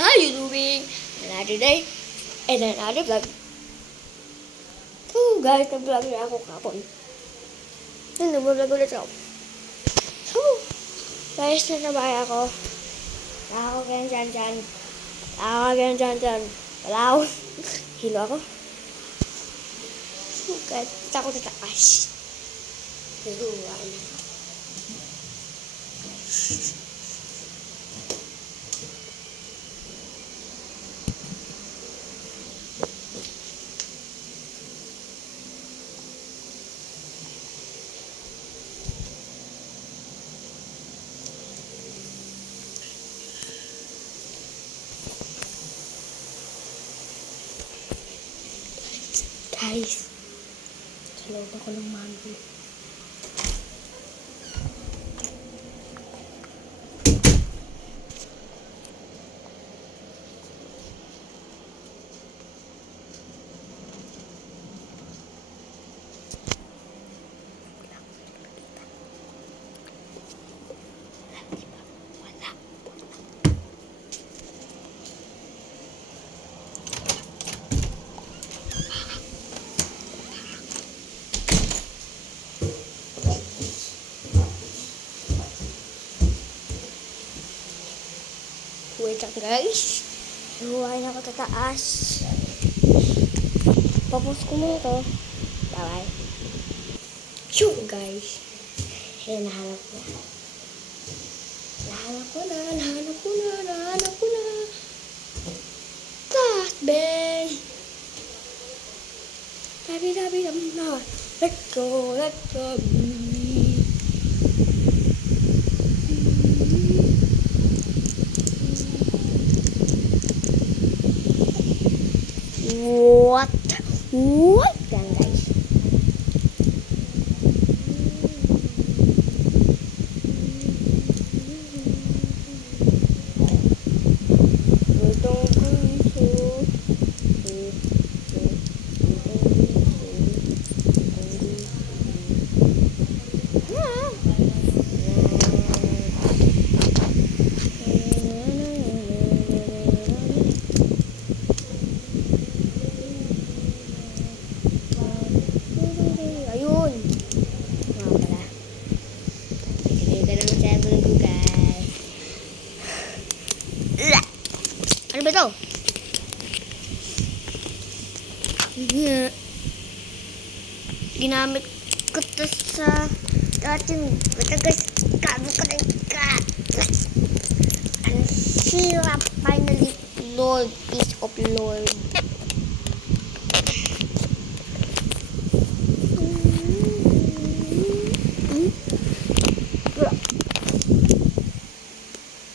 How you doing? Another day and another vlog. So guys, nag-vlog na ako kapon. Nag-vlog ulit ako. So, guys, nasabay ako. Ako ganyan dyan. Palaw. Hilo ako. So guys, kita ko tataas. Nagulaan ako. Guys, sa loob ako ng mango. Wait lang guys. Huwain ako tataas. Papos ko muna to. Bye-bye. So guys. Ayan, nahanap ko na. Nahanap ko na. Taas, Ben. Tabi na. Let's go. What? Yan guys. Ano ba ito? Ginamit ko ito sa dating guys. Ang hirap finally, Lord, peace of Lord.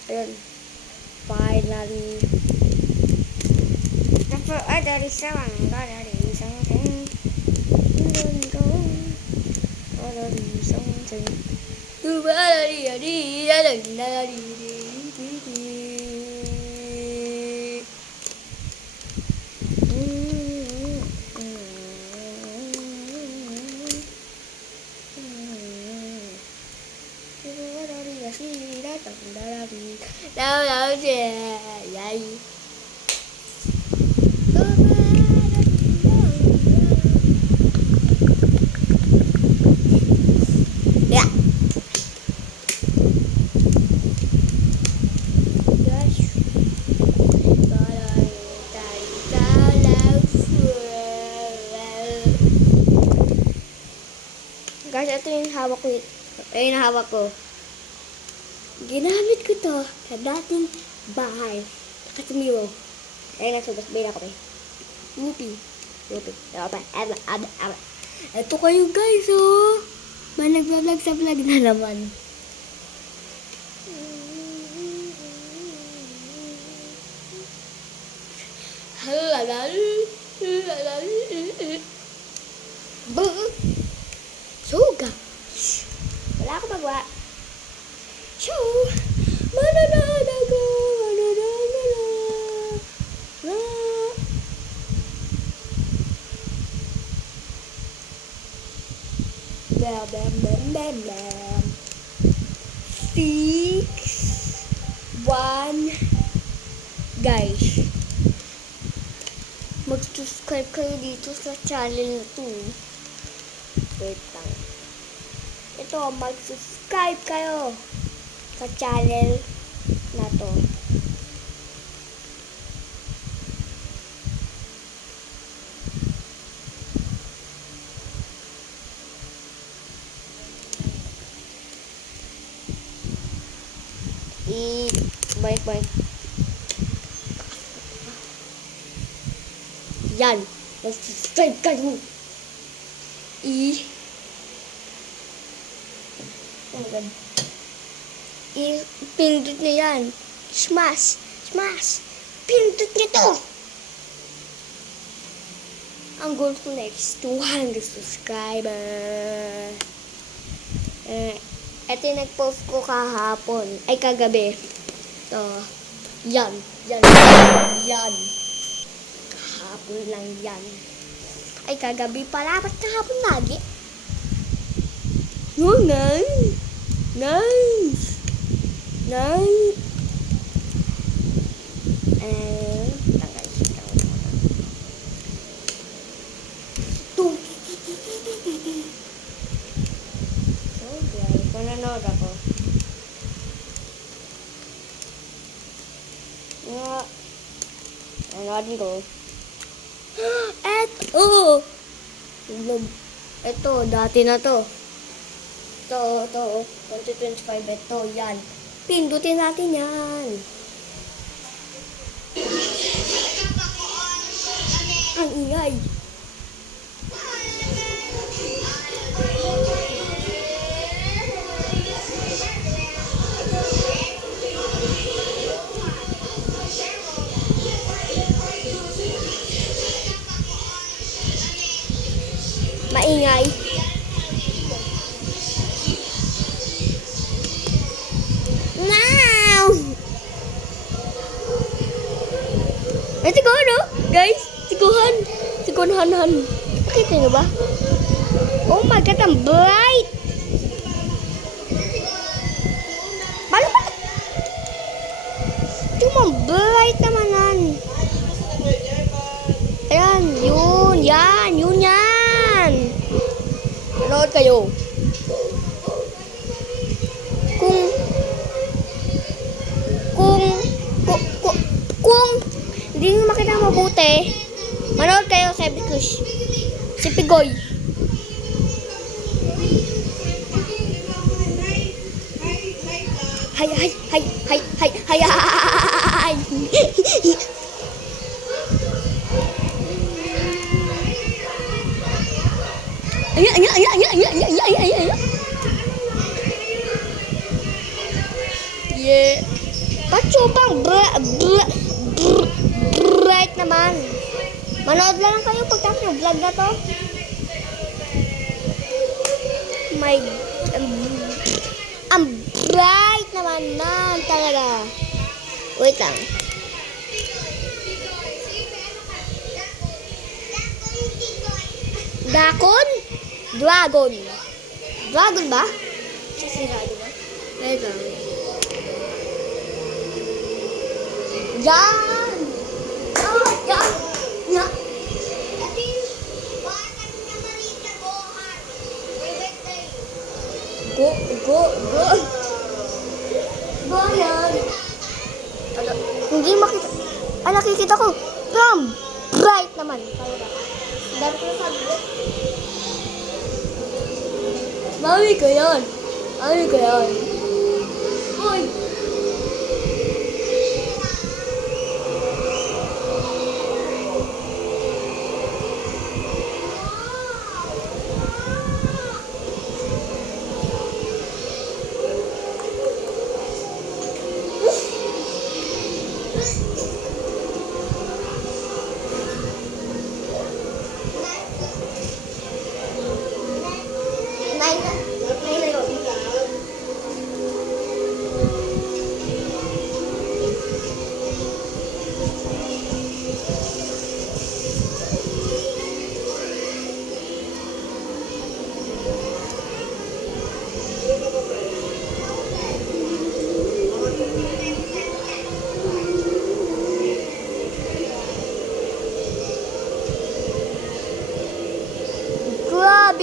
Ayan. Finally. Dari something. Guys, ito yung hawak ko. Ayun yung hawak ko. Ginamit ko to sa dating bahay. Katumiro. Ayun na, subas. Bayin ako, Whoopie. Ito kayo guys, oh. May nag-vlog sa vlog na naman. So guys, wala akong magawa. So, manananago. Bam. 6, 1, guys, mag-subscribe kayo dito sa channel na to. Wait lang. Ito, mag-subscribe kayo sa channel na to. Balik. Yan. Mag-subscribe kayo. Oh my God. Pindot niyo yan. Smash. Pindot niyo to. Ang goal ko next, 200 subscriber. Ito yung nag-post ko kahapon. Ay, kagabi. Ito. Yan. Kahapon lang yan. Ay, kagabi pala. Ba't kahapon lagi? Oh, nice. Tanggal. So, guys, nanonood ako. Nanonoodin ko. Ito, dati na to. Ito, 2025, ito, yan. Pindutin natin yan. Ang ingay. Maingay. Now! Ito no? Guys, sikuhan. Nakita nyo ba? Oh my God, ang bright! Paano ba? Ito ang bright namanan. Ayan, yun yan. Manood kayo. Kung hindi nyo makita mabuti, manood kayo sa Bikush. Si Pigoy. Hay. Yeah. Pachubang bright naman. Manood lang kayo pagtapos ng vlog na to. Ang bright naman talaga. Wait lang. Dragon ba? Sisirado ba? Wait lang. Yan! Go! Go yan! Hindi makita. Nakikita ko. Bright naman. Dami ko na sabi ko. Mami ko yan. Hoy!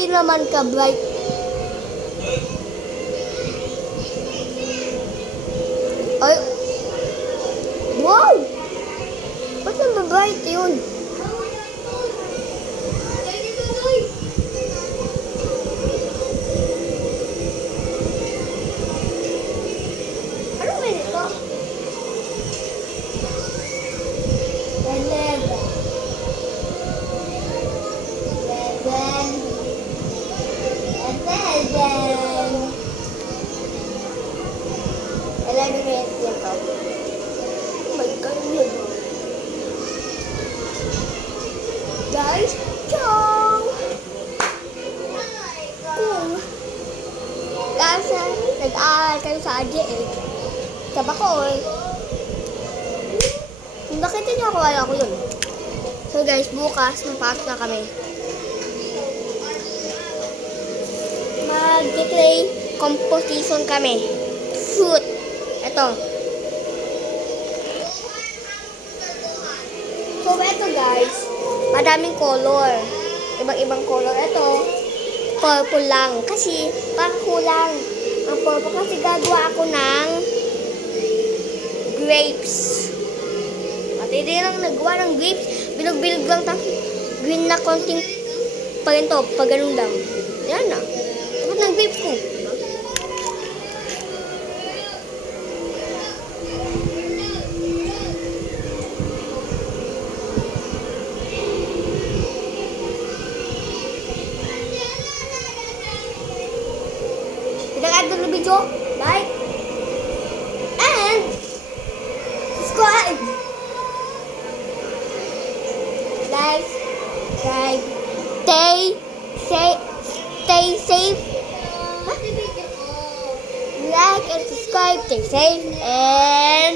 Grabe naman ka, bright. Ay. Wow! Ba't naman bright yun? Ano ba ito? 11 minutes yan to. Oh my God, yun. Guys, ciao! Kasi nag-aaral kayo sa AJA. Sa Bacoor. Kung nakita niyo ako, wala ko yun. So guys, bukas, mapasok na kami. Mag-clay composition kami. Fruit. Ito. So, ito guys, madaming color. Ibang-ibang color. Ito, purple lang. Kasi, parang kulang. Ang purple kasi gagawa ako ng grapes. At hindi lang nagawa ng grapes. Bilog-bilog lang tapos green na konting pa rin to. Pag ganun lang. Yan na. Tapos ng grapes ko. Pinag-add na video, like, and subscribe. Like, stay safe. Huh? Like and subscribe, stay safe, and